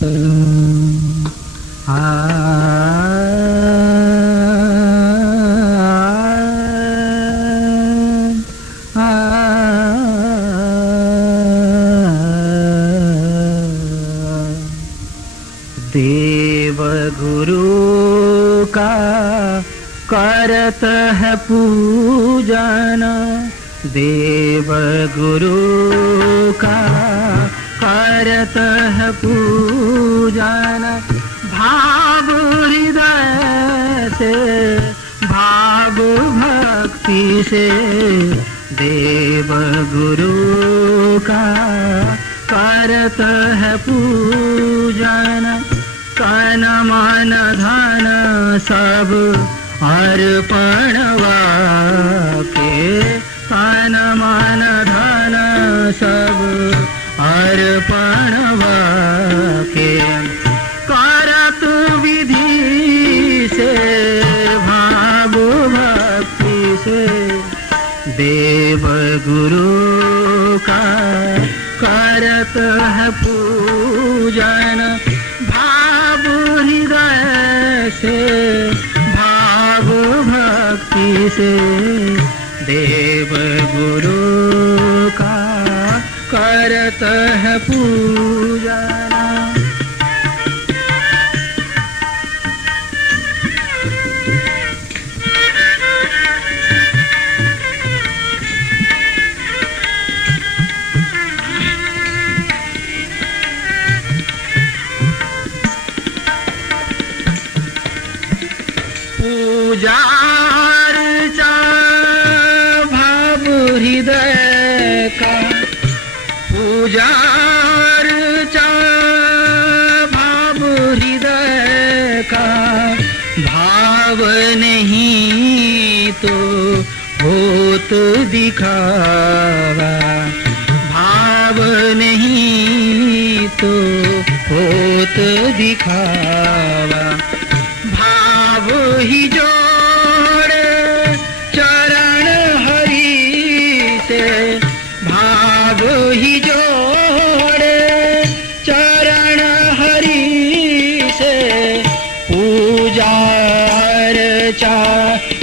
देव गुरु का करत है पूजन, देव गुरु का करत है पूजन, भाव हृदय से भाव भक्ति से देव गुरु का करत है पूजन। तन मन धन सब अर्पण के, तन मन धन सब अर्पण के, करत विधि से भाव भक्ति से देव गुरु का करत है पूजन। भाव हृदय से भाव भक्ति से देव गुरु का करत है पूजन। पूजा अर्चा भाव हृदय का, पूजा अर्चा भाव हृदय का, भाव नहीं तो होत दिखावा, भाव नहीं तो होत दिखावा। भाव ही जोड़े चरण हरि से, भाव ही जोड़े चरण हरि से, पूजा अर्चा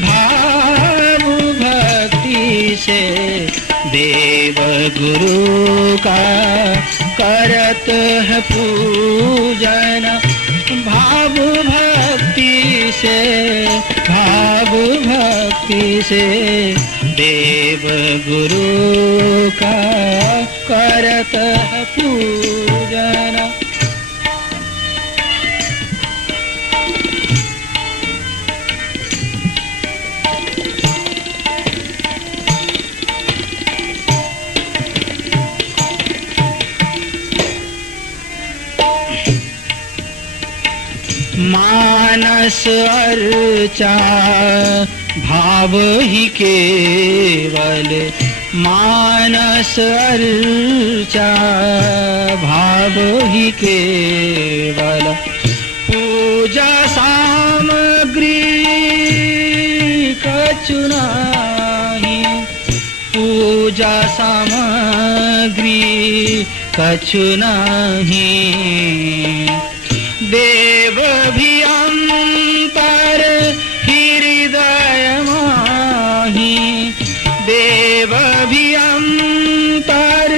भाव भक्ति से देव गुरु का करत है पूजन। भाव भक्ति से भाव भक्ति से देव गुरु का करत है पूजन। मानस अर्चा भाव ही केवल, मानस अर्चा भाव ही केवल, पूजा सामग्री कछु नाही, पूजा सामग्री कछु नाही। देव भी अंतर हृदय माही, देव भी अंतर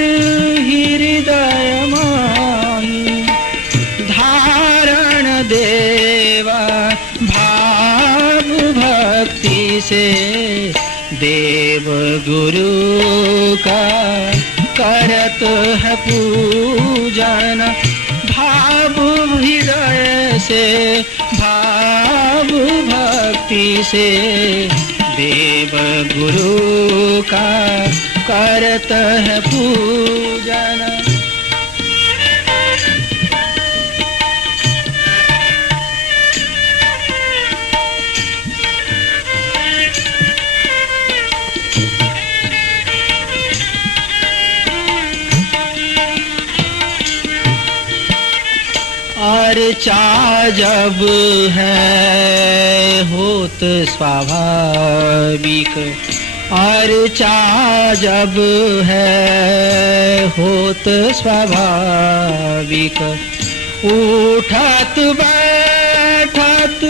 हृदय माही। धारण देवा भाव भक्ति से देव गुरु का करत है पूजन। भाव हृदय से भाव भक्ति से देव गुरु का करत है पूजन। अर्चा जब है होत स्वाभाविक, अर्चा जब है होत स्वाभाविक, उठत बैठत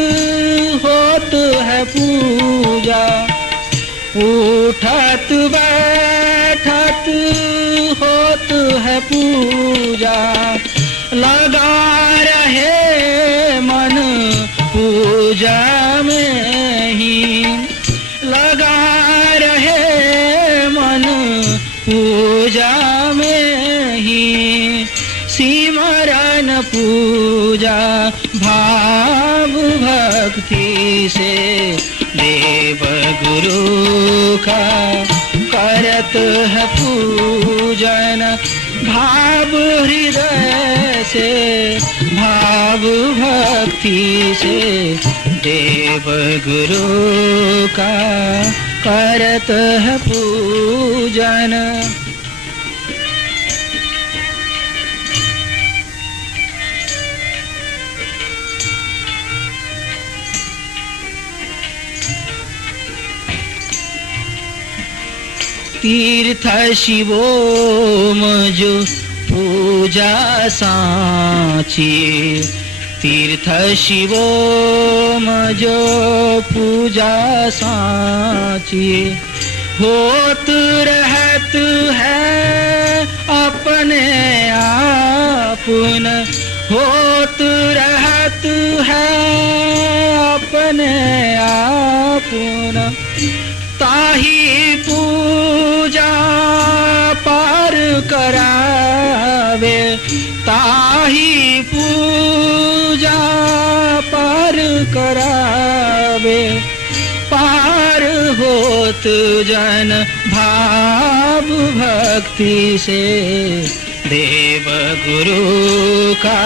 होत है पूजा, उठत बैठत होत है पूजा, लगा रहे मन पूजा में ही, लगा रहे मन पूजा में ही, सिमरन पूजा भाव भक्ति से, देव गुरु का करत है पूजन, भाव हृदय से, भाव भक्ति से, देव गुरु का करत है पूजन। तीर्थ शिवोम जो पूजा साची, तीर्थ शिवोम जो पूजा साची, होत रहत है अपने आपन, होत रहत है अपने आपन, ताही पूजा पार करावे, ताही पूजा पार करावे, पार होत जन भाव भक्ति से, देव गुरु का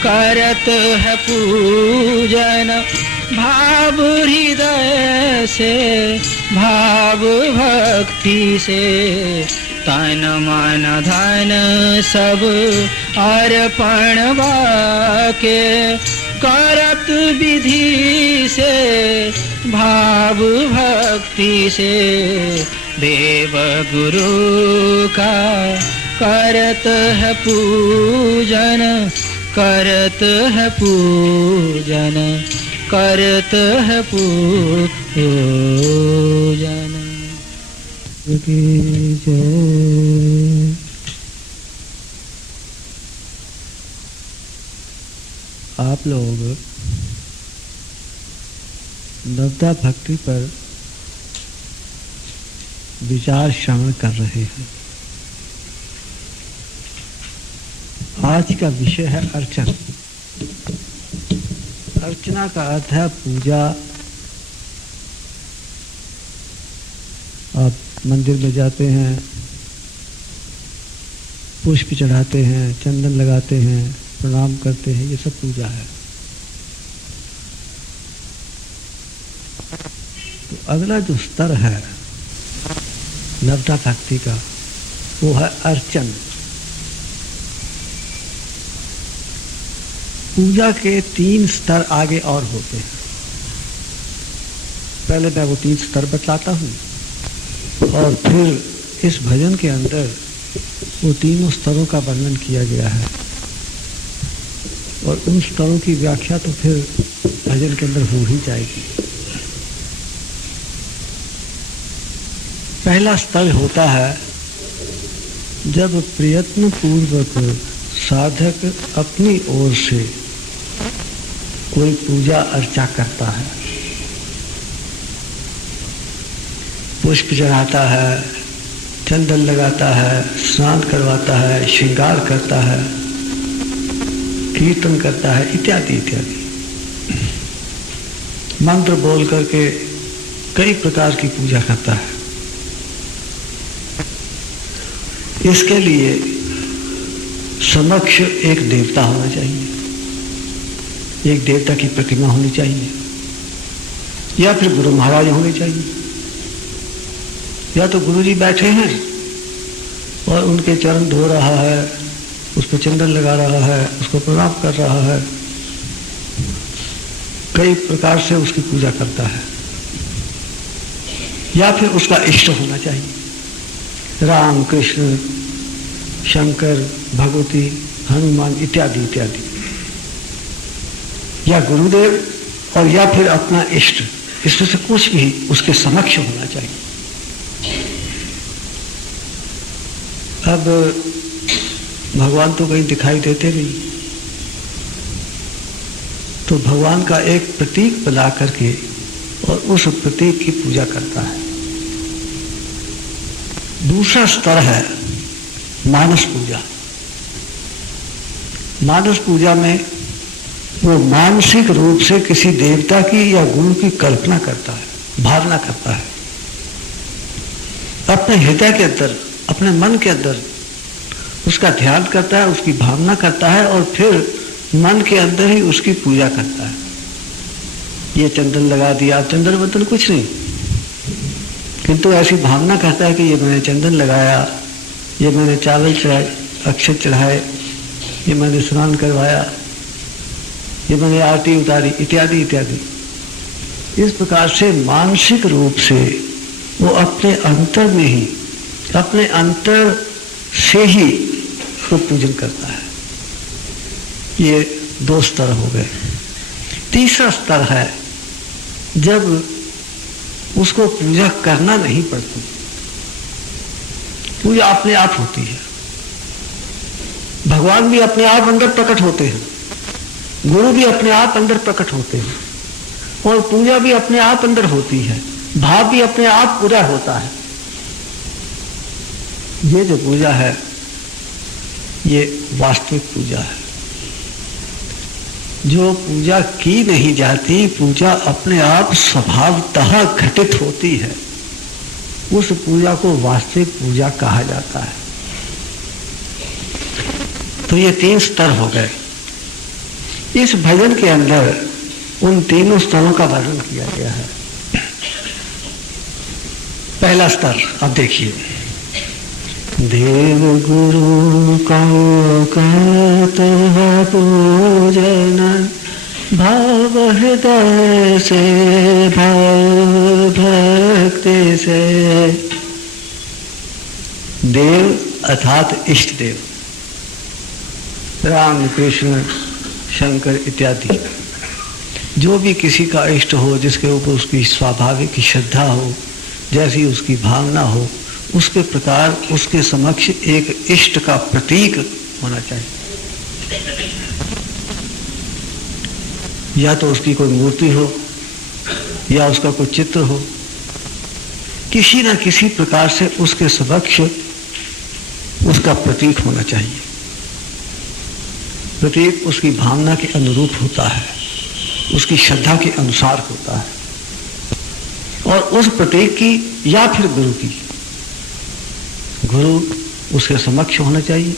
करत है पूजन, भाव हृदय से, भाव भक्ति से, तन मन धन सब अर्पण वाके, करत विधि से, भाव भक्ति से, देव गुरु का करत है पूजन, करत है पूजन, करत है पूजन। आप लोग नवदा भक्ति पर विचार श्रवण कर रहे हैं। आज का विषय है अर्चन। अर्चना का अर्थ है पूजा। आप मंदिर में जाते हैं, पुष्प चढ़ाते हैं, चंदन लगाते हैं, प्रणाम करते हैं, ये सब पूजा है। तो अगला जो स्तर है नवदा भक्ति का, वो है अर्चन। पूजा के 3 स्तर आगे और होते हैं। पहले मैं वो 3 स्तर बतलाता हूँ और फिर इस भजन के अंदर वो तीनों स्तरों का वर्णन किया गया है और उन स्तरों की व्याख्या तो फिर भजन के अंदर हो ही जाएगी। पहला स्तर होता है जब प्रयत्न पूर्वक साधक अपनी ओर से कोई पूजा अर्चा करता है, पुष्प चढ़ाता है, चंदन लगाता है, स्नान करवाता है, श्रृंगार करता है, कीर्तन करता है, इत्यादि इत्यादि। मंत्र बोल करके कई प्रकार की पूजा करता है। इसके लिए समक्ष एक देवता होना चाहिए, एक देवता की प्रतिमा होनी चाहिए, या फिर गुरु महाराज होने चाहिए, या तो गुरु जी बैठे हैं और उनके चरण धो रहा है, उस पर चंदन लगा रहा है, उसको प्रणाम कर रहा है, कई प्रकार से उसकी पूजा करता है। या फिर उसका इष्ट होना चाहिए, राम, कृष्ण, शंकर, भगवती, हनुमान इत्यादि इत्यादि। या गुरुदेव और या फिर अपना इष्ट, इसमें से कुछ भी उसके समक्ष होना चाहिए। अब भगवान तो कहीं दिखाई देते नहीं, तो भगवान का एक प्रतीक बना करके और उस प्रतीक की पूजा करता है। दूसरा स्तर है मानस पूजा। मानस पूजा में वो मानसिक रूप से किसी देवता की या गुरु की कल्पना करता है, भावना करता है, अपने हृदय के अंदर, अपने मन के अंदर उसका ध्यान करता है, उसकी भावना करता है और फिर मन के अंदर ही उसकी पूजा करता है। ये चंदन लगा दिया, चंदन वंदन कुछ नहीं, किंतु ऐसी भावना करता है कि ये मैंने चंदन लगाया, ये मैंने चावल चढ़ाए, अक्षत चढ़ाए, ये मैंने स्नान करवाया, ये मैंने आरती उतारी, इत्यादि इत्यादि। इस प्रकार से मानसिक रूप से वो अपने अंतर में ही, अपने अंतर से ही उसको पूजन करता है। ये दो स्तर हो गए। तीसरा स्तर है जब उसको पूजा करना नहीं पड़ती, पूजा अपने आप होती है। भगवान भी अपने आप अंदर प्रकट होते हैं, गुरु भी अपने आप अंदर प्रकट होते हैं और पूजा भी अपने आप अंदर होती है, भाव भी अपने आप पूरा होता है। ये जो पूजा है ये वास्तविक पूजा है। जो पूजा की नहीं जाती, पूजा अपने आप स्वभावतः घटित होती है, उस पूजा को वास्तविक पूजा कहा जाता है। तो ये तीन स्तर हो गए। इस भजन के अंदर उन तीनों स्तरों का वर्णन किया गया है। पहला स्तर अब देखिए, देव गुरु को कहते हैं पूजन, भाव हृदय से, भाव भक्ति से। देव अर्थात इष्ट देव, राम कृष्ण शंकर इत्यादि, जो भी किसी का इष्ट हो, जिसके ऊपर उसकी स्वाभाविक श्रद्धा हो, जैसी उसकी भावना हो, उसके प्रकार उसके समक्ष एक इष्ट का प्रतीक होना चाहिए। या तो उसकी कोई मूर्ति हो या उसका कोई चित्र हो, किसी न किसी प्रकार से उसके समक्ष उसका प्रतीक होना चाहिए। प्रतीक उसकी भावना के अनुरूप होता है, उसकी श्रद्धा के अनुसार होता है, और उस प्रतीक की या फिर गुरु की, गुरु उसके समक्ष होना चाहिए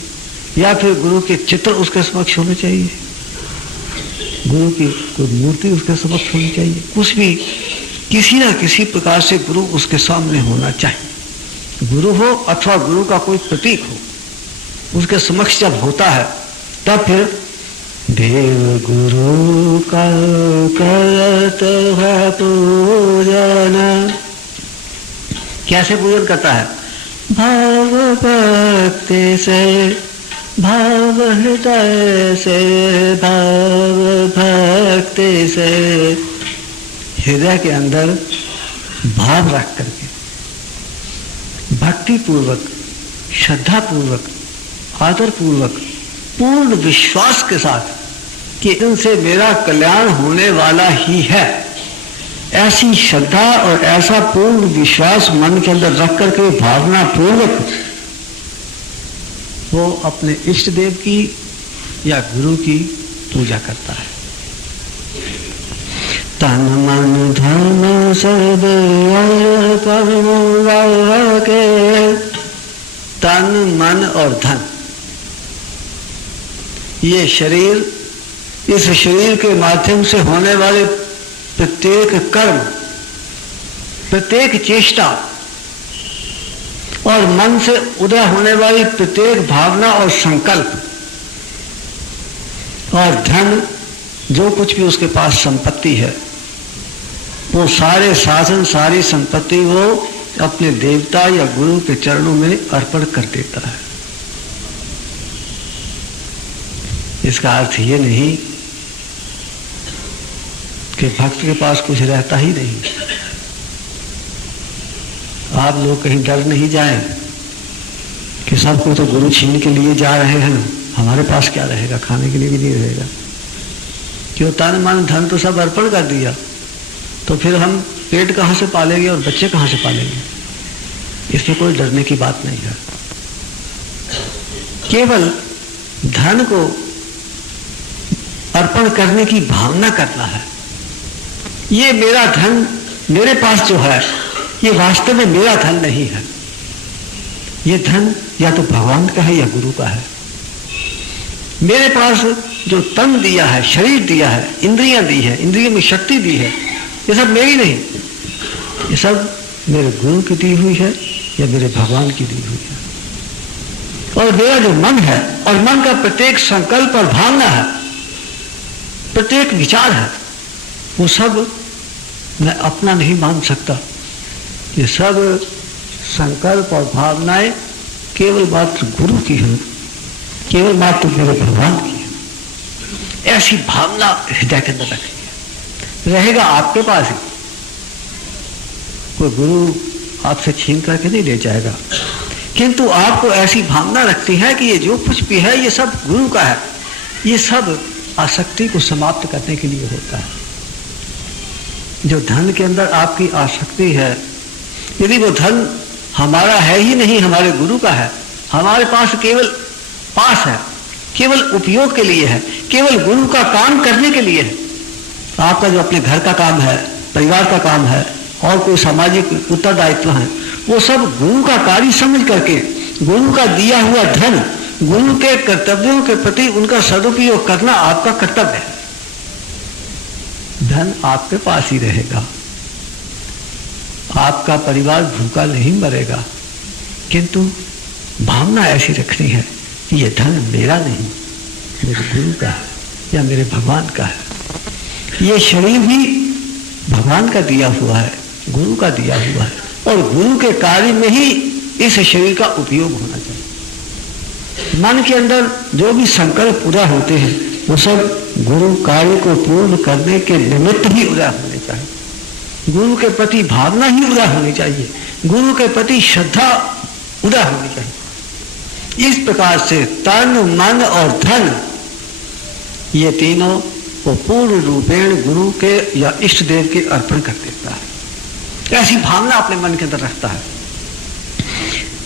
या फिर गुरु के चित्र उसके समक्ष होने चाहिए, गुरु की कोई मूर्ति उसके समक्ष होनी चाहिए, कुछ भी किसी ना किसी प्रकार से गुरु उसके सामने होना चाहिए। गुरु हो अथवा गुरु का कोई प्रतीक हो, उसके समक्ष जब होता है तब फिर देव गुरु का करत है पूजन। कैसे पूजन करता है? भाव भक्ति से, भाव हृदय से, भाव भक्ति से। हृदय के अंदर भाव रख करके, भक्ति पूर्वक, श्रद्धा पूर्वक, आदर पूर्वक, पूर्ण विश्वास के साथ कि इनसे मेरा कल्याण होने वाला ही है, ऐसी श्रद्धा और ऐसा पूर्ण विश्वास मन के अंदर रख करके भावना पूर्वक वो अपने इष्ट देव की या गुरु की पूजा करता है। तन मन धन सब के, तन मन और धन, ये शरीर, इस शरीर के माध्यम से होने वाले प्रत्येक कर्म, प्रत्येक चेष्टा और मन से उदय होने वाली प्रत्येक भावना और संकल्प, और धन, जो कुछ भी उसके पास संपत्ति है, वो सारे साधन, सारी संपत्ति वो अपने देवता या गुरु के चरणों में अर्पण कर देता है। इसका अर्थ ये नहीं कि भक्त के पास कुछ रहता ही नहीं। आप लोग कहीं डर नहीं जाए कि सबको तो गुरु छीन के लिए जा रहे हैं, हमारे पास क्या रहेगा, खाने के लिए भी नहीं रहेगा। क्यों, तन मन धन तो सब अर्पण कर दिया, तो फिर हम पेट कहाँ से पालेंगे और बच्चे कहाँ से पालेंगे। इसमें कोई डरने की बात नहीं है। केवल धन को अर्पण करने की भावना करना है। ये मेरा धन मेरे पास जो है, ये वास्तव में मेरा धन नहीं है। ये धन या तो भगवान का है या गुरु का है। मेरे पास जो तन दिया है, शरीर दिया है, इंद्रियां दी है, इंद्रियों में शक्ति दी है, ये सब मेरी नहीं, ये सब मेरे गुरु की दी हुई है या मेरे भगवान की दी हुई है। और मेरा जो मन है, और मन का प्रत्येक संकल्प और भावना है, प्रत्येक विचार है, वो सब मैं अपना नहीं मान सकता। ये सब संकल्प और भावनाएं केवल मात्र गुरु की है, केवल मात्र मेरे भगवान की है। ऐसी भावना हृदय के अंदर रखनी है। रहेगा आपके पास ही, कोई गुरु आपसे छीन करके नहीं ले जाएगा, किंतु आपको ऐसी भावना रखती है कि ये जो कुछ भी है ये सब गुरु का है। ये सब आसक्ति को समाप्त करने के लिए होता है। जो धन के अंदर आपकी आसक्ति है, यदि वो धन हमारा है ही नहीं, हमारे गुरु का है, हमारे पास केवल पास है, केवल उपयोग के लिए है, केवल गुरु का काम करने के लिए है। आपका जो अपने घर का काम है, परिवार का काम है और कोई सामाजिक उत्तरदायित्व है, वो सब गुरु का कार्य समझ करके गुरु का दिया हुआ धन, गुरु के कर्तव्यों के प्रति उनका सदुपयोग करना आपका कर्तव्य है। धन आपके पास ही रहेगा, आपका परिवार भूखा नहीं मरेगा, किंतु भावना ऐसी रखनी है कि ये धन मेरा नहीं, मेरे गुरु का है या मेरे भगवान का है। ये शरीर भी भगवान का दिया हुआ है, गुरु का दिया हुआ है, और गुरु के कार्य में ही इस शरीर का उपयोग होना चाहिए। मन के अंदर जो भी संकल्प पूरा होते हैं वो सब गुरु कार्य को पूर्ण करने के निमित्त ही उदय होने चाहिए। गुरु के प्रति भावना ही उदय होनी चाहिए, गुरु के प्रति श्रद्धा उदय होनी चाहिए। इस प्रकार से तन, मन और धन, ये तीनों को पूर्ण रूपेण गुरु के या इष्ट देव के अर्पण कर देता है। ऐसी भावना अपने मन के अंदर रखता है।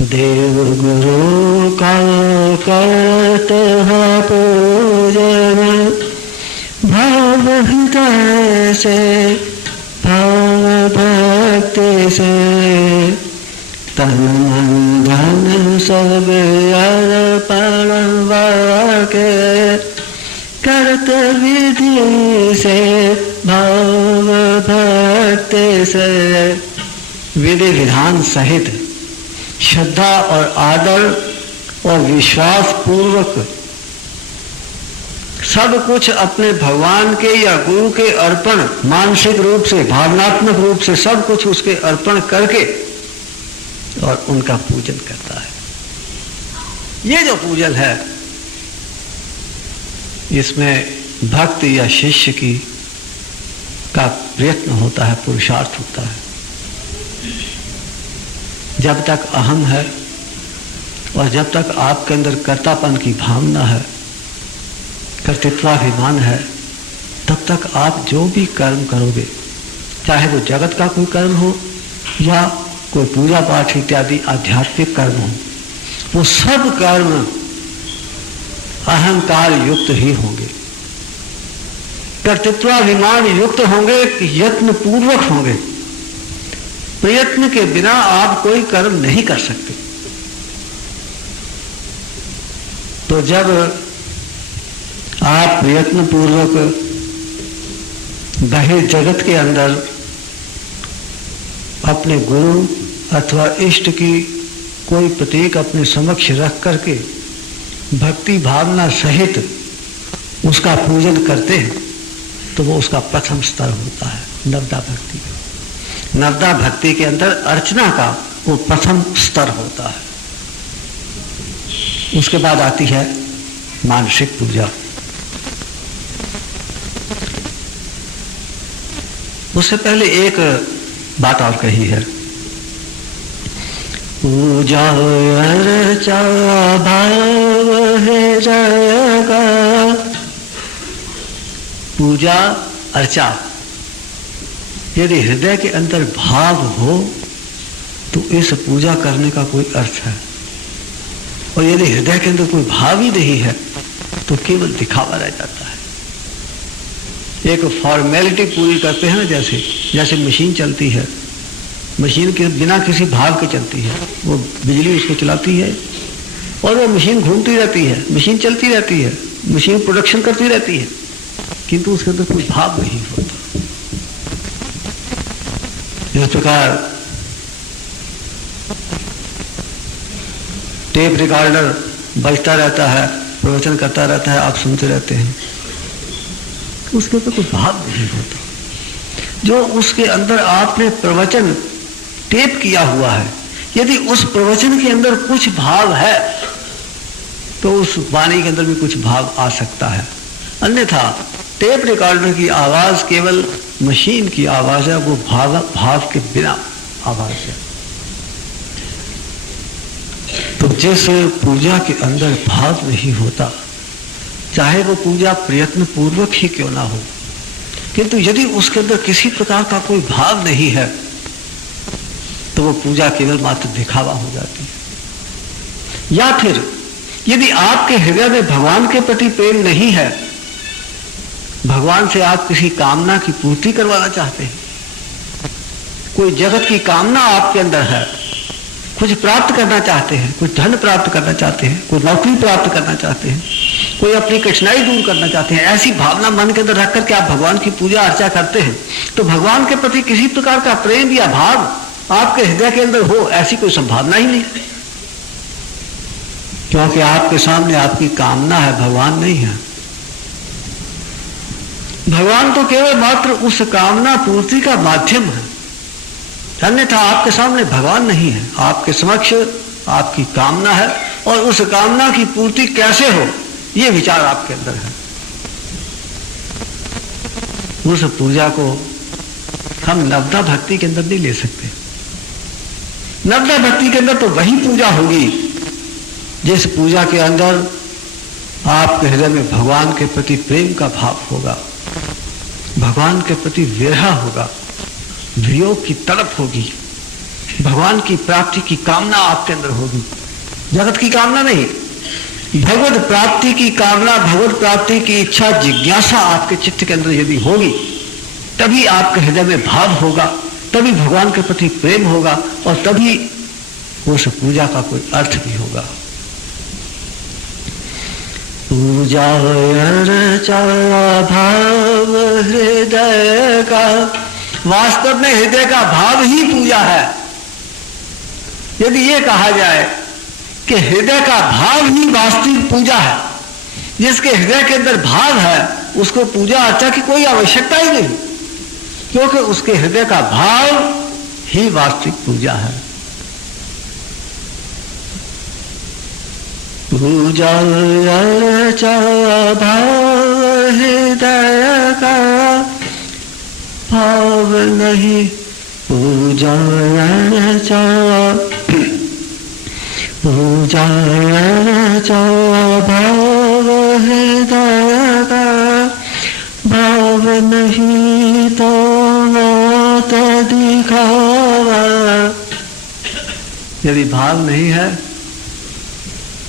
देव गुरु का करत है पूजन, भाव हृदय से, भाव भक्ति से, तन मन धन सब अर्पण के, करत विधि से, भाव भक्ति से, विधि विधान सहित श्रद्धा और आदर और विश्वास पूर्वक सब कुछ अपने भगवान के या गुरु के अर्पण, मानसिक रूप से, भावनात्मक रूप से सब कुछ उसके अर्पण करके और उनका पूजन करता है। ये जो पूजन है, इसमें भक्त या शिष्य की का प्रयत्न होता है, पुरुषार्थ होता है। जब तक अहम है और जब तक आपके अंदर कर्तापन की भावना है, कर्तृत्वाभिमान है, तब तक आप जो भी कर्म करोगे, चाहे वो जगत का कोई कर्म हो या कोई पूजा पाठ इत्यादि आध्यात्मिक कर्म हो, वो सब कर्म अहंकार युक्त ही होंगे, कर्तृत्वाभिमान युक्त होंगे, यत्न पूर्वक होंगे। प्रयत्न के बिना आप कोई कर्म नहीं कर सकते। तो जब आप प्रयत्न पूर्वक बाह्य जगत के अंदर अपने गुरु अथवा इष्ट की कोई प्रतीक अपने समक्ष रख करके भक्ति भावना सहित उसका पूजन करते हैं, तो वो उसका प्रथम स्तर होता है नवदा भक्ति। नवदा भक्ति के अंदर अर्चना का वो प्रथम स्तर होता है। उसके बाद आती है मानसिक पूजा। उससे पहले एक बात और कही है, पूजा अर्चा भाव हृदय का। पूजा अर्चा, यदि हृदय के अंदर भाव हो तो इस पूजा करने का कोई अर्थ है, और यदि हृदय के अंदर कोई भाव ही नहीं है तो केवल दिखावा रह जाता है। एक फॉर्मेलिटी पूरी करते हैं ना, जैसे मशीन चलती है, मशीन के बिना किसी भाव के चलती है, वो बिजली उसको चलाती है और वो मशीन घूमती रहती है, मशीन चलती रहती है, मशीन प्रोडक्शन करती रहती है, किंतु उसके अंदर कोई भाव नहीं होता। इस प्रकार टेप रिकॉर्डर बजता रहता है, प्रवचन करता रहता है, आप सुनते रहते हैं, उसके ऊपर कोई भाव नहीं होता। जो उसके अंदर आपने प्रवचन टेप किया हुआ है, यदि उस प्रवचन के अंदर कुछ भाव है तो उस वाणी के अंदर भी कुछ भाव आ सकता है, अन्यथा टेप रिकॉर्डर की आवाज केवल मशीन की आवाज है, वो भाव के बिना आवाज है। तो जिस पूजा के अंदर भाव नहीं होता, चाहे वो पूजा प्रयत्न पूर्वक ही क्यों ना हो, किंतु यदि उसके अंदर किसी प्रकार का कोई भाव नहीं है तो वो पूजा केवल मात्र दिखावा हो जाती है। या फिर यदि आपके हृदय में भगवान के प्रति प्रेम नहीं है, भगवान से आप किसी कामना की पूर्ति करवाना चाहते हैं, कोई जगत की कामना आपके अंदर है, कुछ प्राप्त करना चाहते हैं, कुछ धन प्राप्त करना चाहते हैं, कोई नौकरी प्राप्त करना चाहते हैं, कोई अपनी कठिनाई दूर करना चाहते हैं, ऐसी भावना मन के अंदर रख करके आप भगवान की पूजा अर्चा करते हैं, तो भगवान के प्रति किसी प्रकार का प्रेम या भाव आपके हृदय के अंदर हो, ऐसी कोई संभावना ही नहीं, क्योंकि आपके सामने आपकी कामना है, भगवान नहीं है। भगवान तो केवल मात्र उस कामना पूर्ति का माध्यम है, अन्यथा आपके सामने भगवान नहीं है। आपके समक्ष आपकी कामना है और उस कामना की पूर्ति कैसे हो, यह विचार आपके अंदर है। उस पूजा को हम नवदा भक्ति के अंदर नहीं ले सकते। नवदा भक्ति के अंदर तो वही पूजा होगी जिस पूजा के अंदर आपके हृदय में भगवान के प्रति प्रेम का भाव होगा, भगवान के प्रति विरह होगा, वियोग की तड़प होगी, भगवान की प्राप्ति की कामना आपके अंदर होगी, जगत की कामना नहीं, भगवत प्राप्ति की कामना, भगवत प्राप्ति की इच्छा, जिज्ञासा आपके चित्त के अंदर यदि होगी, तभी आपके हृदय में भाव होगा, तभी भगवान के प्रति प्रेम होगा और तभी उस पूजा का कोई अर्थ भी होगा। पूजा अर्चा भाव हृदय का, वास्तव में हृदय का भाव ही पूजा है। यदि ये कहा जाए कि हृदय का भाव ही वास्तविक पूजा है, जिसके हृदय के अंदर भाव है उसको पूजा अर्चा की कोई आवश्यकता ही नहीं, क्योंकि उसके हृदय का भाव ही वास्तविक पूजा है। पूजा अर्चा भाव हृदय का, भाव नहीं पूजा अर्चा, पूजा अर्चा भाव हृदय का, भाव नहीं तो मत दिखावा। यदि भाव नहीं है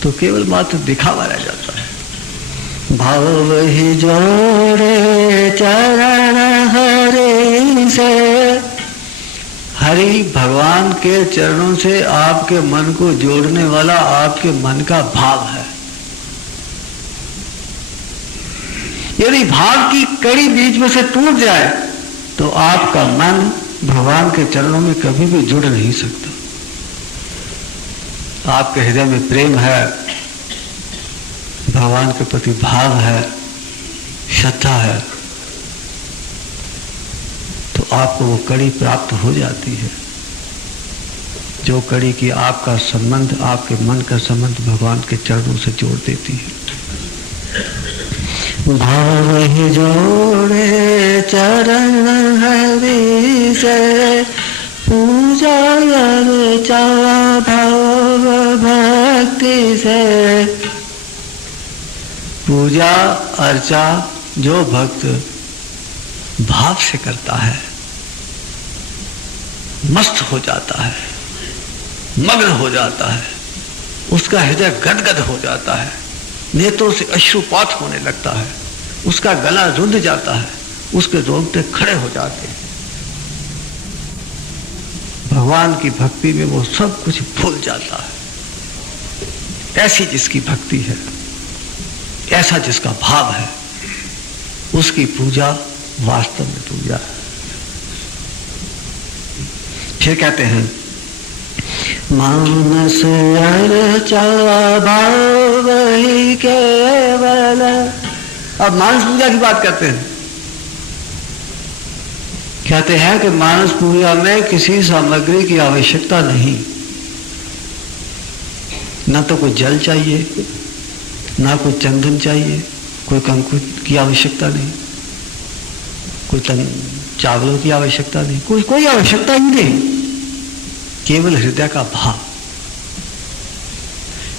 तो केवल मात्र दिखावा रह जाता है। भाव ही जोड़े चरण हरि से, हरि भगवान के चरणों से आपके मन को जोड़ने वाला आपके मन का भाव है। यदि भाव की कड़ी बीच में से टूट जाए तो आपका मन भगवान के चरणों में कभी भी जुड़ नहीं सकता। आपके हृदय में प्रेम है, भगवान के प्रति भाव है, श्रद्धा है, तो आपको वो कड़ी प्राप्त हो जाती है, जो कड़ी की आपका संबंध, आपके मन का संबंध भगवान के चरणों से जोड़ देती है। भाव ही जोड़े चरण हरि से, पूजा अर्चा भाव भक्ति से। पूजा अर्चा जो भक्त भाव से करता है, मस्त हो जाता है, मग्न हो जाता है, उसका हृदय गदगद हो जाता है, नेत्रों से अश्रुपात होने लगता है, उसका गला रुंध जाता है, उसके रोंगटे खड़े हो जाते हैं। भगवान की भक्ति में वो सब कुछ भूल जाता है। ऐसी जिसकी भक्ति है, ऐसा जिसका भाव है, उसकी पूजा वास्तव में पूजा है। फिर कहते हैं मानस अर्चा भाव ही केवल। अब मानस पूजा की बात करते हैं। कहते हैं कि मानस पूजा में किसी सामग्री की आवश्यकता नहीं, ना तो कोई जल चाहिए, ना कोई चंदन चाहिए, कोई कंकु की आवश्यकता नहीं, कोई चावलों की आवश्यकता नहीं, कोई आवश्यकता ही नहीं, केवल हृदय का भाव।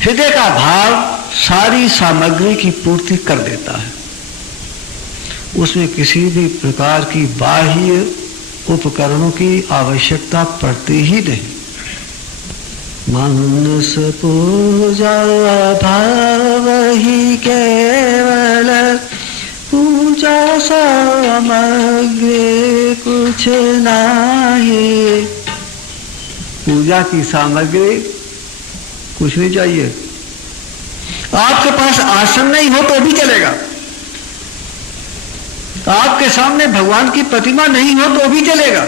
हृदय का भाव सारी सामग्री की पूर्ति कर देता है। उसमें किसी भी प्रकार की बाह्य उपकरणों की आवश्यकता पड़ती ही नहीं। मानस पूजा भाव ही केवल, पूजा सामग्री कुछ नहीं। पूजा की सामग्री कुछ नहीं चाहिए। आपके पास आसन नहीं हो तो भी चलेगा, आपके सामने भगवान की प्रतिमा नहीं हो तो भी चलेगा,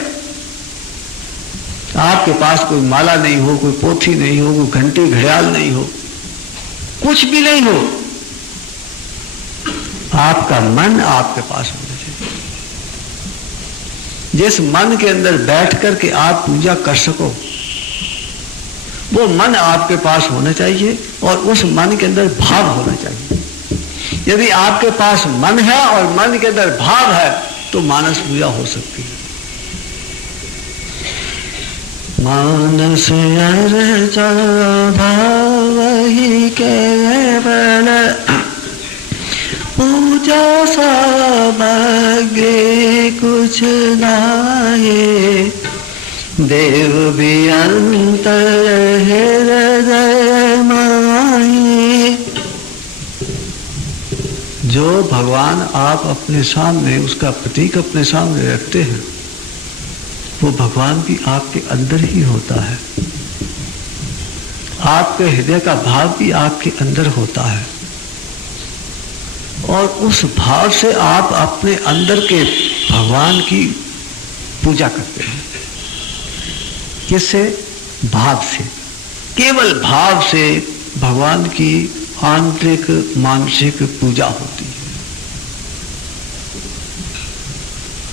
आपके पास कोई माला नहीं हो, कोई पोथी नहीं हो, कोई घंटी घड़ियाल नहीं हो, कुछ भी नहीं हो, आपका मन आपके पास होना चाहिए। जिस मन के अंदर बैठ करके आप पूजा कर सको, वो मन आपके पास होना चाहिए और उस मन के अंदर भाव होना चाहिए। यदि आपके पास मन है और मन के अंदर भाव है तो मानस पूजा हो सकती है। मानस अर्चा भाव ही केवल, पूजा सामग्री कुछ नहीं। देव भी अंतर हृदय माही। जो भगवान आप अपने सामने, उसका प्रतीक अपने सामने रखते हैं, वो भगवान भी आपके अंदर ही होता है। आपके हृदय का भाव भी आपके अंदर होता है और उस भाव से आप अपने अंदर के भगवान की पूजा करते हैं। किससे? भाव से। केवल भाव से भगवान की आंतरिक मानसिक पूजा होती है।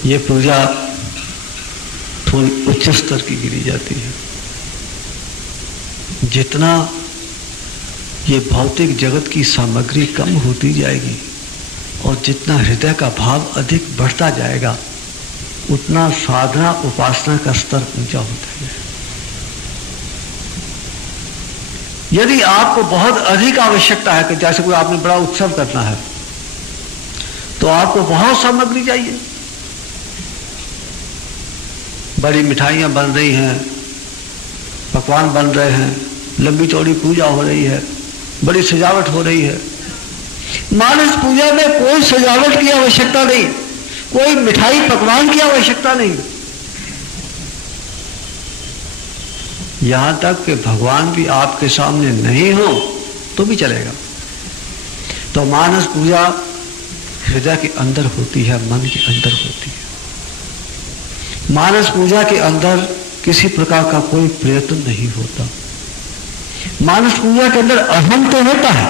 ये पूजा थोड़ी उच्च स्तर की गिनी जाती है। जितना ये भौतिक जगत की सामग्री कम होती जाएगी और जितना हृदय का भाव अधिक बढ़ता जाएगा, उतना साधना उपासना का स्तर ऊंचा होता है। यदि आपको बहुत अधिक आवश्यकता है कि जैसे कोई आपने बड़ा उत्सव करना है तो आपको बहुत सामग्री चाहिए, बड़ी मिठाइयां बन रही हैं, पकवान बन रहे हैं, लंबी चौड़ी पूजा हो रही है, बड़ी सजावट हो रही है। मानस पूजा में कोई सजावट की आवश्यकता नहीं, कोई मिठाई पकवान की आवश्यकता नहीं। यहां तक कि भगवान भी आपके सामने नहीं हो तो भी चलेगा। तो मानस पूजा हृदय के अंदर होती है, मन के अंदर होती है। मानस पूजा के अंदर किसी प्रकार का कोई प्रयत्न नहीं होता। मानस पूजा के अंदर अहम तो होता है,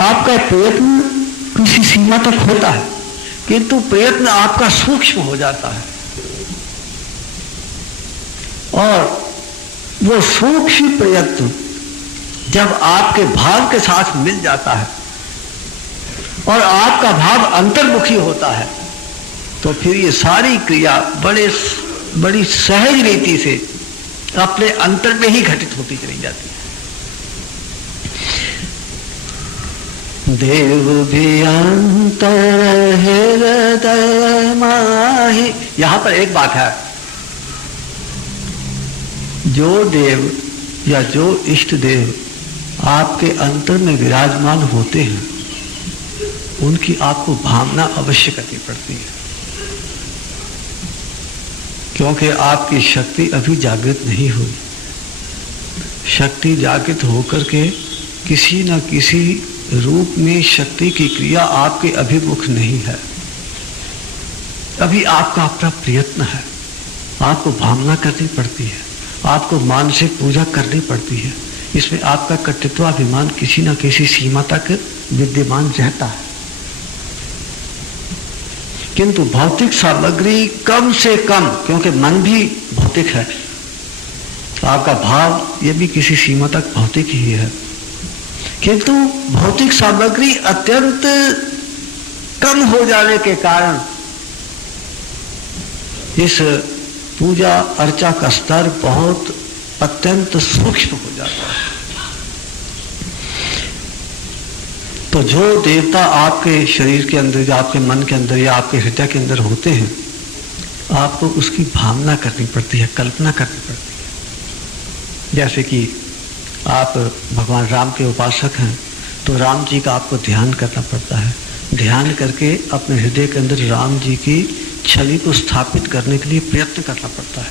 आपका प्रयत्न किसी सीमा तक होता है, किंतु प्रयत्न आपका सूक्ष्म हो जाता है और वो सूक्ष्म प्रयत्न जब आपके भाव के साथ मिल जाता है और आपका भाव अंतर्मुखी होता है, तो फिर ये सारी क्रिया बड़ी सहज रीति से अपने अंतर में ही घटित होती चली जाती है। देव भी अंतर हृदय माहि। यहां पर एक बात है, जो देव या जो इष्ट देव आपके अंतर में विराजमान होते हैं, उनकी आपको भावना अवश्य करनी पड़ती है, क्योंकि आपकी शक्ति अभी जागृत नहीं हुई। शक्ति जागृत होकर के किसी न किसी रूप में शक्ति की क्रिया आपके अभिमुख नहीं है। अभी आपका अपना प्रयत्न है, आपको भावना करनी पड़ती है, आपको मानसिक पूजा करनी पड़ती है। इसमें आपका कर्तृत्वाभिमान किसी न किसी सीमा तक विद्यमान रहता है। किंतु भौतिक सामग्री कम से कम, क्योंकि मन भी भौतिक है, आपका भाव ये भी किसी सीमा तक भौतिक ही है, किंतु भौतिक सामग्री अत्यंत कम हो जाने के कारण इस पूजा अर्चा का स्तर बहुत अत्यंत सूक्ष्म हो जाता है। तो जो देवता आपके शरीर के अंदर या आपके मन के अंदर या आपके हृदय के अंदर होते हैं, आपको उसकी भावना करनी पड़ती है, कल्पना करनी पड़ती है। जैसे कि आप भगवान राम के उपासक हैं, तो राम जी का आपको ध्यान करना पड़ता है। ध्यान करके अपने हृदय के अंदर राम जी की छवि को स्थापित करने के लिए प्रयत्न करना पड़ता है।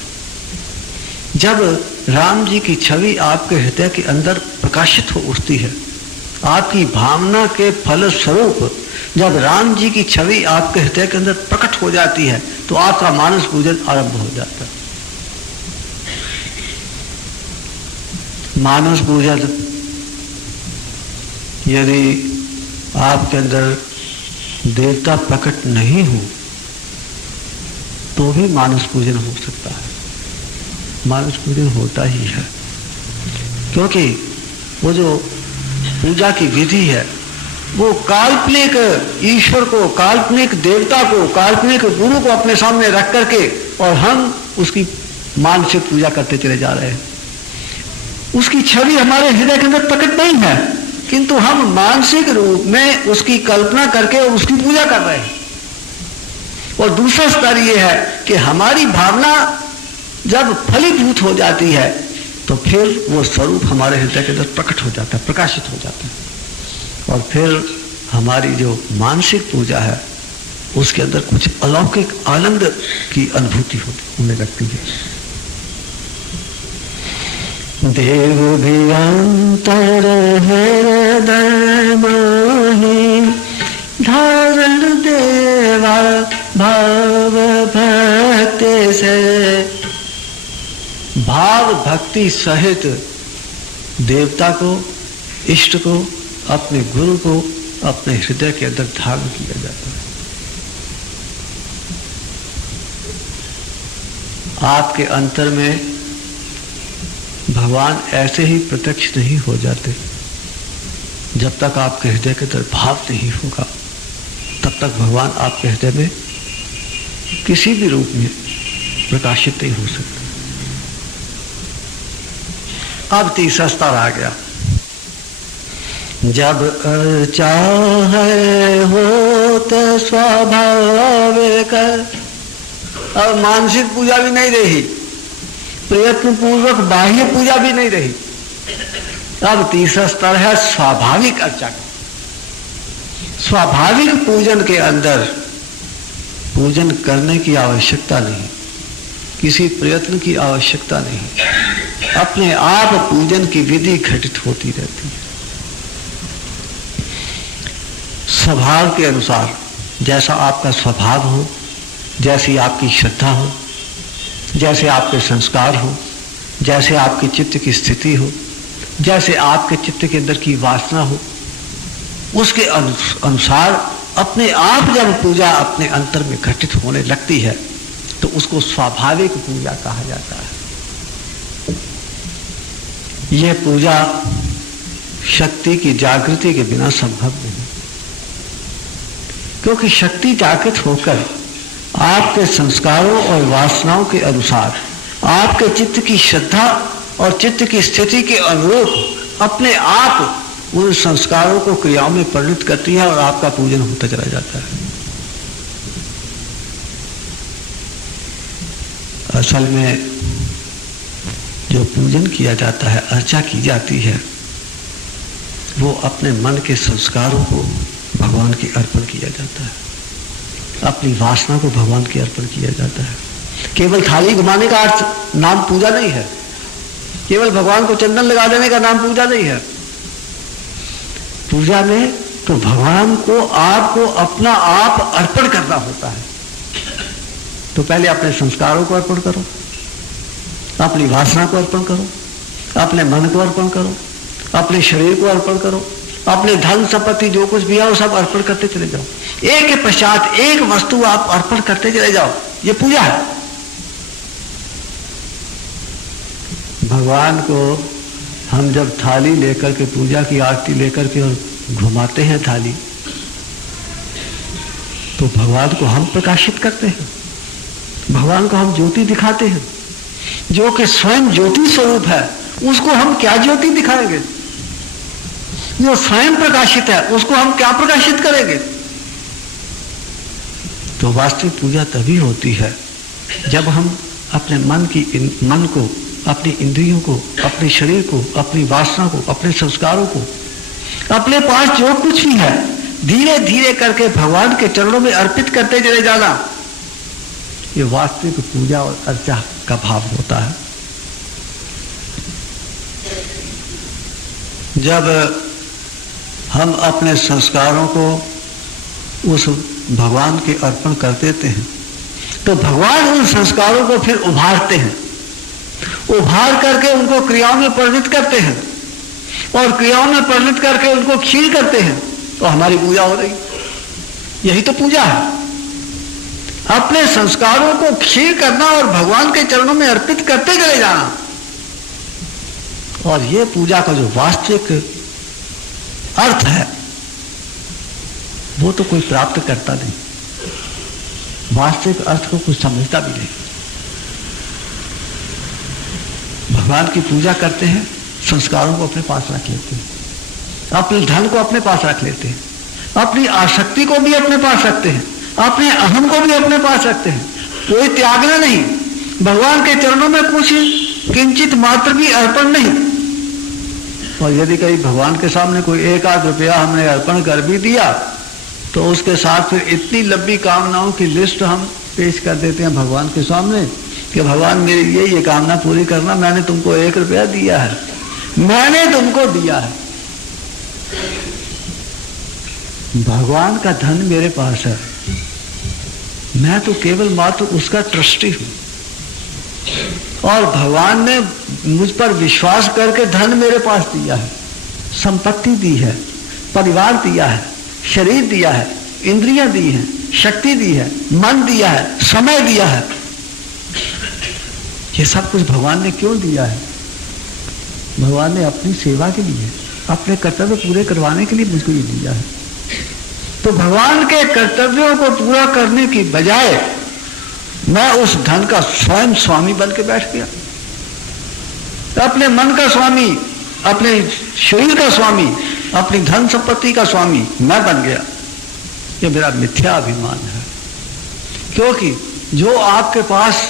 जब राम जी की छवि आपके हृदय के अंदर प्रकाशित हो उठती है, आपकी भावना के फलस्वरूप जब राम जी की छवि आपके हृदय के अंदर प्रकट हो जाती है, तो आपका मानस पूजन आरंभ हो जाता है। मानस पूजन यदि आपके अंदर देवता प्रकट नहीं हो तो भी मानस पूजन हो सकता है। मानस पूजन होता ही है, क्योंकि वो जो पूजा की विधि है वो काल्पनिक ईश्वर को, काल्पनिक देवता को, काल्पनिक गुरु को अपने सामने रख करके और हम उसकी मानसिक पूजा करते चले जा रहे हैं। उसकी छवि हमारे हृदय के अंदर प्रकट नहीं है, किंतु हम मानसिक रूप में उसकी कल्पना करके और उसकी पूजा कर रहे हैं। और दूसरा स्तर यह है कि हमारी भावना जब फलीभूत हो जाती है तो फिर वो स्वरूप हमारे हृदय के अंदर प्रकट हो जाता है, प्रकाशित हो जाता है, और फिर हमारी जो मानसिक पूजा है उसके अंदर कुछ अलौकिक आनंद की अनुभूति होने लगती है। देव भी अंतर हृदय माहि, धारण देवा भाव भक्ति से। भाव भक्ति सहित देवता को, इष्ट को, अपने गुरु को अपने हृदय के अंदर धारण किया जाता है। आपके अंतर में भगवान ऐसे ही प्रत्यक्ष नहीं हो जाते। जब तक आपके हृदय के अंदर भाव नहीं होगा, तब तक भगवान आपके हृदय में किसी भी रूप में प्रकाशित नहीं हो सकते। अब तीसरा स्तर आ गया। जब अर्चा है होत स्वाभाविक। अब मानसिक पूजा भी नहीं रही, प्रयत्न पूर्वक बाह्य पूजा भी नहीं रही। अब तीसरा स्तर है स्वाभाविक अर्चा का। स्वाभाविक पूजन के अंदर पूजन करने की आवश्यकता नहीं, किसी प्रयत्न की आवश्यकता नहीं, अपने आप पूजन की विधि घटित होती रहती है। स्वभाव के अनुसार, जैसा आपका स्वभाव हो, जैसी आपकी श्रद्धा हो, जैसे आपके संस्कार हो, जैसे आपके चित्त की स्थिति हो, जैसे आपके चित्त के अंदर की वासना हो, उसके अनुसार अपने आप जब पूजा अपने अंतर में घटित होने लगती है तो उसको स्वाभाविक पूजा कहा जाता है। यह पूजा शक्ति की जागृति के बिना संभव नहीं। क्योंकि शक्ति जागृत होकर आपके संस्कारों और वासनाओं के अनुसार आपके चित्त की श्रद्धा और चित्त की स्थिति के अनुरूप अपने आप उन संस्कारों को क्रियाओं में परिणत करती है और आपका पूजन होता चला जाता है। असल में जो पूजन किया जाता है, अर्चा की जाती है, वो अपने मन के संस्कारों को भगवान के अर्पण किया जाता है, अपनी वासना को भगवान के अर्पण किया जाता है। केवल थाली घुमाने का अर्थ नाम पूजा नहीं है, केवल भगवान को चंदन लगा देने का नाम पूजा नहीं है। पूजा में तो भगवान को आपको अपना आप अर्पण करना होता है। तो पहले अपने संस्कारों को अर्पण करो, अपनी वासना को अर्पण करो, अपने मन को अर्पण करो, अपने शरीर को अर्पण करो, अपने धन संपत्ति जो कुछ भी है वो सब अर्पण करते चले जाओ। एक के पश्चात एक वस्तु आप अर्पण करते चले जाओ, ये पूजा है। भगवान को हम जब थाली लेकर के पूजा की आरती लेकर के और घुमाते हैं थाली, तो भगवान को हम प्रकाशित करते हैं, भगवान को हम ज्योति दिखाते हैं। जो कि स्वयं ज्योति स्वरूप है उसको हम क्या ज्योति दिखाएंगे? जो स्वयं प्रकाशित है उसको हम क्या प्रकाशित करेंगे? तो वास्तविक पूजा तभी होती है जब हम अपने मन को, अपनी इंद्रियों को, अपने शरीर को, अपनी वासना को, अपने संस्कारों को, अपने पास जो कुछ भी है धीरे धीरे करके भगवान के चरणों में अर्पित करते चले जाना। ये वास्तविक पूजा और अर्चा का भाव होता है। जब हम अपने संस्कारों को उस भगवान के अर्पण कर देते हैं तो भगवान उन संस्कारों को फिर उभारते हैं, उभार करके उनको क्रियाओं में परिणत करते हैं और क्रियाओं में परिणत करके उनको क्षीण करते हैं, तो हमारी पूजा हो रही। यही तो पूजा है, अपने संस्कारों को क्षीण करना और भगवान के चरणों में अर्पित करते चले जाना। और ये पूजा का जो वास्तविक अर्थ है वो तो कोई प्राप्त करता नहीं, वास्तविक अर्थ को कोई समझता भी नहीं। भगवान की पूजा करते हैं, संस्कारों को अपने पास रख लेते हैं, अपने धन को अपने पास रख लेते हैं, अपनी आसक्ति को भी अपने पास रखते हैं, अपने अहम को भी अपने पास रखते हैं, कोई त्यागना नहीं। भगवान के चरणों में कुछ किंचित मात्र भी अर्पण नहीं। और यदि कहीं भगवान के सामने कोई 1-8 रुपया हमने अर्पण कर भी दिया तो उसके साथ फिर इतनी लंबी कामनाओं की लिस्ट हम पेश कर देते हैं भगवान के सामने कि भगवान मेरी ये कामना पूरी करना, मैंने तुमको 1 रुपया दिया है, मैंने तुमको दिया है। भगवान का धन मेरे पास है, मैं तो केवल मात्र उसका ट्रस्टी हूं और भगवान ने मुझ पर विश्वास करके धन मेरे पास दिया है, संपत्ति दी है, परिवार दिया है, शरीर दिया है, इंद्रियां दी हैं, शक्ति दी है, मन दिया है, समय दिया है। ये सब कुछ भगवान ने क्यों दिया है? भगवान ने अपनी सेवा के लिए, अपने कर्तव्य पूरे करवाने के लिए मुझको ये दिया है। तो भगवान के कर्तव्यों को पूरा करने की बजाय मैं उस धन का स्वयं स्वामी बन के बैठ गया, अपने मन का स्वामी, अपने शरीर का स्वामी, अपनी धन संपत्ति का स्वामी मैं बन गया। ये मेरा मिथ्या अभिमान है, क्योंकि जो आपके पास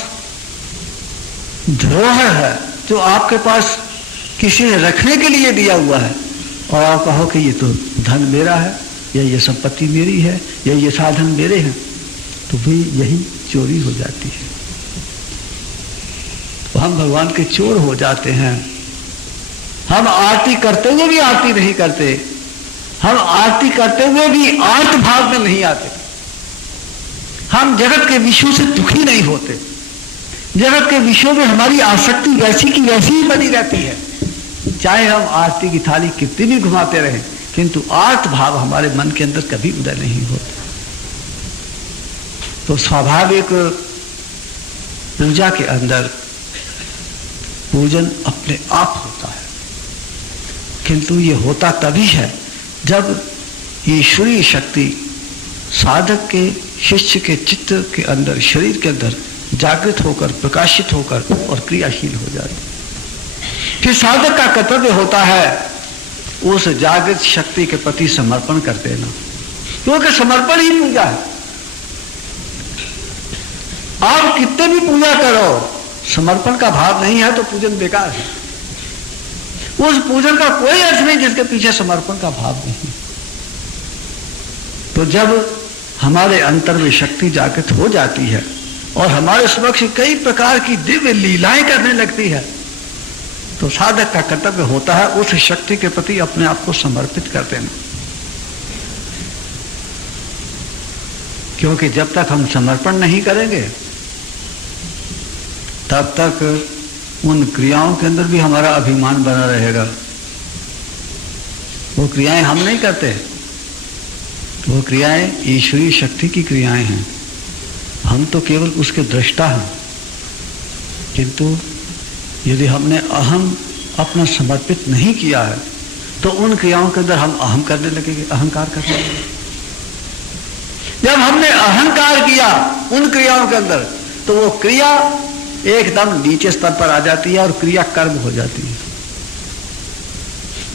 धरोहर है, जो आपके पास किसी ने रखने के लिए दिया हुआ है, और आप कहो कि ये तो धन मेरा है या ये संपत्ति मेरी है या ये साधन मेरे हैं, तो भी यही चोरी हो जाती है। तो हम भगवान के चोर हो जाते हैं। हम आरती करते हुए भी आरती नहीं करते, हम आरती करते हुए भी आर्त भाव में नहीं आते, हम जगत के विषयों से दुखी नहीं होते, जगत के विषयों में हमारी आसक्ति वैसी की वैसी ही बनी रहती है, चाहे हम आरती की थाली कितनी भी घुमाते रहें, किंतु आर्त भाव हमारे मन के अंदर कभी उदय नहीं होता। तो स्वाभाविक पूजा के अंदर पूजन अपने आप होता है, किंतु ये होता तभी है जब ईश्वरीय शक्ति साधक के, शिष्य के चित्त के अंदर, शरीर के अंदर जागृत होकर, प्रकाशित होकर और क्रियाशील हो जाती। फिर साधक का कर्तव्य होता है उस जागृत शक्ति के प्रति समर्पण कर देना, क्योंकि समर्पण ही पूजा है। आप कितने भी पूजा करो, समर्पण का भाव नहीं है तो पूजन बेकार है। उस पूजन का कोई अर्थ नहीं जिसके पीछे समर्पण का भाव नहीं। तो जब हमारे अंतर में शक्ति जागृत हो जाती है और हमारे समक्ष कई प्रकार की दिव्य लीलाएं करने लगती है, तो साधक का कर्तव्य होता है उस शक्ति के प्रति अपने आप को समर्पित कर देना। क्योंकि जब तक हम समर्पण नहीं करेंगे तब तक उन क्रियाओं के अंदर भी हमारा अभिमान बना रहेगा। वो क्रियाएं हम नहीं करते, वो क्रियाएं ईश्वरीय शक्ति की क्रियाएं हैं। हम तो केवल उसके दृष्टा हैं। किंतु यदि हमने अहम अपना समर्पित नहीं किया है तो उन क्रियाओं के अंदर हम अहम करने लगेंगे, अहंकार करने लगेंगे। जब हमने अहंकार किया उन क्रियाओं के अंदर तो वो क्रिया एकदम नीचे स्तर पर आ जाती है और क्रिया कर्म हो जाती है।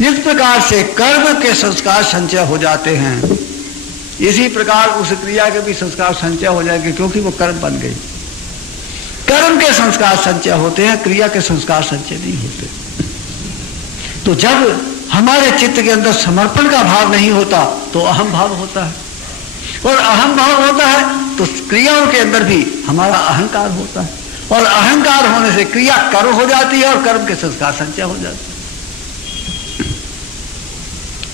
जिस प्रकार से कर्म के संस्कार संचय हो जाते हैं, इसी प्रकार उस क्रिया के भी संस्कार संचय हो जाएंगे, क्योंकि वो कर्म बन गई। कर्म के संस्कार संचय होते हैं, क्रिया के संस्कार संचय नहीं होते। तो जब हमारे चित्त के अंदर समर्पण का भाव नहीं होता तो अहम भाव होता है, और अहम भाव होता है तो क्रियाओं के अंदर भी हमारा अहंकार होता है, और अहंकार होने से क्रिया कर्म हो जाती है और कर्म के संस्कार संचय हो जाते हैं।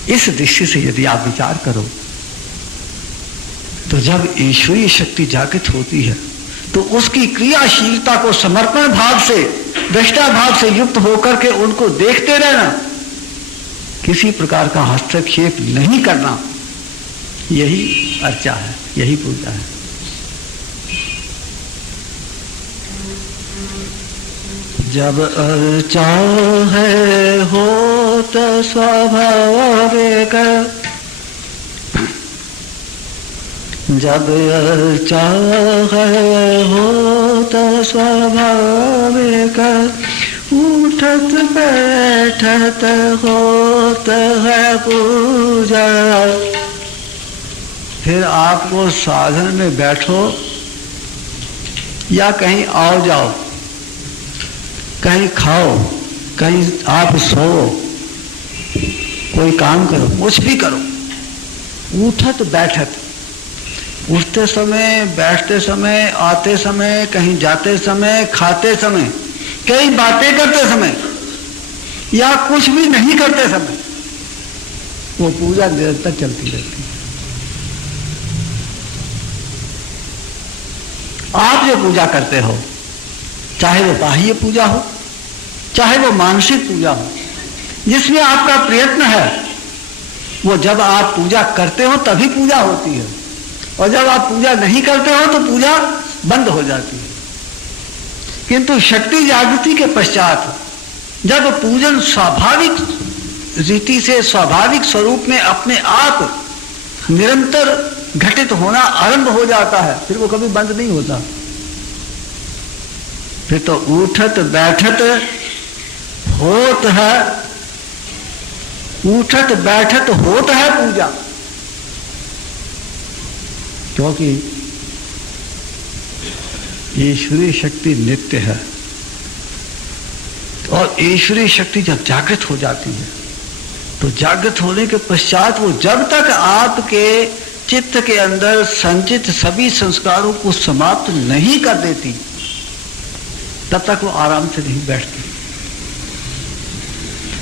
इस दृष्टि से यदि आप विचार करो तो जब ईश्वरीय शक्ति जागृत होती है तो उसकी क्रियाशीलता को समर्पण भाव से, दृष्टा भाव से युक्त होकर के उनको देखते रहना, किसी प्रकार का हस्तक्षेप नहीं करना, यही अर्चा है, यही पूजा है। जब अर्चा है होत स्वाभाविक, जब अर्चा है होत स्वाभाविक, उठत बैठत होत है पूजा। फिर आपको साधन में बैठो या कहीं आओ जाओ, कहीं खाओ, कहीं आप सो, कोई काम करो, कुछ भी करो, उठत बैठत, उठते समय, बैठते समय, आते समय, कहीं जाते समय, खाते समय, कई बातें करते समय या कुछ भी नहीं करते समय, वो पूजा निरंतर चलती रहती है। आप जो पूजा करते हो, चाहे वो बाह्य पूजा हो, चाहे वो मानसिक पूजा हो, जिसमें आपका प्रयत्न है, वो जब आप पूजा करते हो तभी पूजा होती है, और जब आप पूजा नहीं करते हो तो पूजा बंद हो जाती है। किंतु शक्ति जागृति के पश्चात जब पूजन स्वाभाविक रीति से, स्वाभाविक स्वरूप में अपने आप निरंतर घटित होना आरंभ हो जाता है, फिर वो कभी बंद नहीं होता। फिर तो उठत बैठत होत है, उठत बैठत होत है पूजा, क्योंकि ईश्वरीय शक्ति नित्य है। और ईश्वरीय शक्ति जब जागृत हो जाती है तो जागृत होने के पश्चात वो जब तक आपके चित्त के अंदर संचित सभी संस्कारों को समाप्त नहीं कर देती तब तक वो आराम से नहीं बैठती।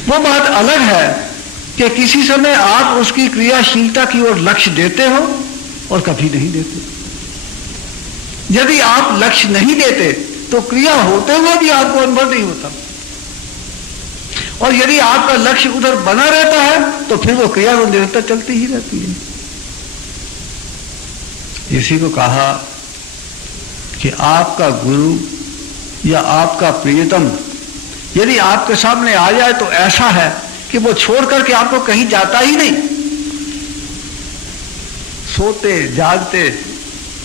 वो बात अलग है कि किसी समय आप उसकी क्रियाशीलता की ओर लक्ष्य देते हो और कभी नहीं देते। यदि आप लक्ष्य नहीं देते तो क्रिया होते हुए भी आपको अनुभव नहीं होता, और यदि आपका लक्ष्य उधर बना रहता है तो फिर वो क्रिया निरंतर चलती ही रहती है। इसी को कहा कि आपका गुरु या आपका प्रियतम यदि आपके सामने आ जाए तो ऐसा है कि वो छोड़ करके आपको कहीं जाता ही नहीं, सोते जागते,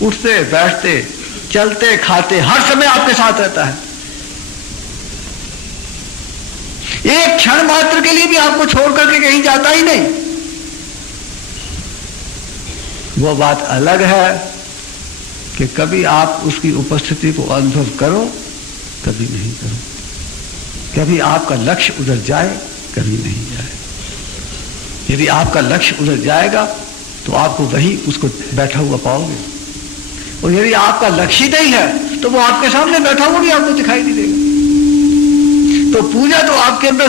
उठते बैठते, चलते खाते, हर समय आपके साथ रहता है। एक क्षण मात्र के लिए भी आपको छोड़ करके कहीं जाता ही नहीं। वो बात अलग है कि कभी आप उसकी उपस्थिति को अनुभव करो, कभी नहीं करो। कभी आपका लक्ष्य उधर जाए, कभी नहीं जाए। यदि आपका लक्ष्य उधर जाएगा तो आपको वही उसको बैठा हुआ पाओगे, और यदि आपका लक्ष्य ही नहीं है तो वो आपके सामने बैठा हुआ भी आपको दिखाई नहीं देगा। तो पूजा तो आपके अंदर